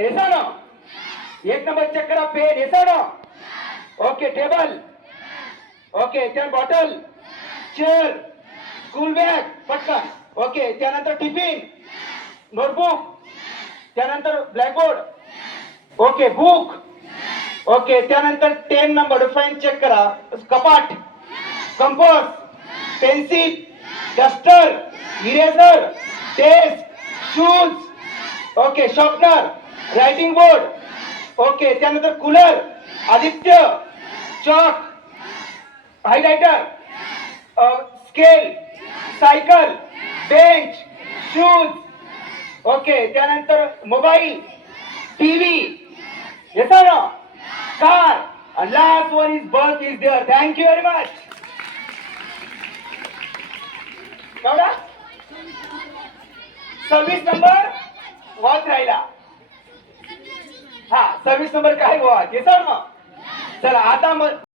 Yes or no? एक number check करा pen. Yes or no? Okay, table. Okay, then bottle, chair, school bag, पटकन. Okay, त्यानंतर tiffin, notebook, त्यानंतर blackboard. Okay, book. Okay, त्यानंतर 10 number fine check करा. कपाट, compass, pencil, duster, eraser, desk, shoes. Okay, sharpener, writing board. Okay, त्यानंतर cooler, Aditya, chalk, highlighter, scale, cycle, bench, shoes. Okay, त्यानंतर mobile, TV. Yes or no? Car. And last one is bus is there. Thank you very much. केवढा? 26 number watch राहिला. हा, 26 number काय watch. Yes or no? चला आता मग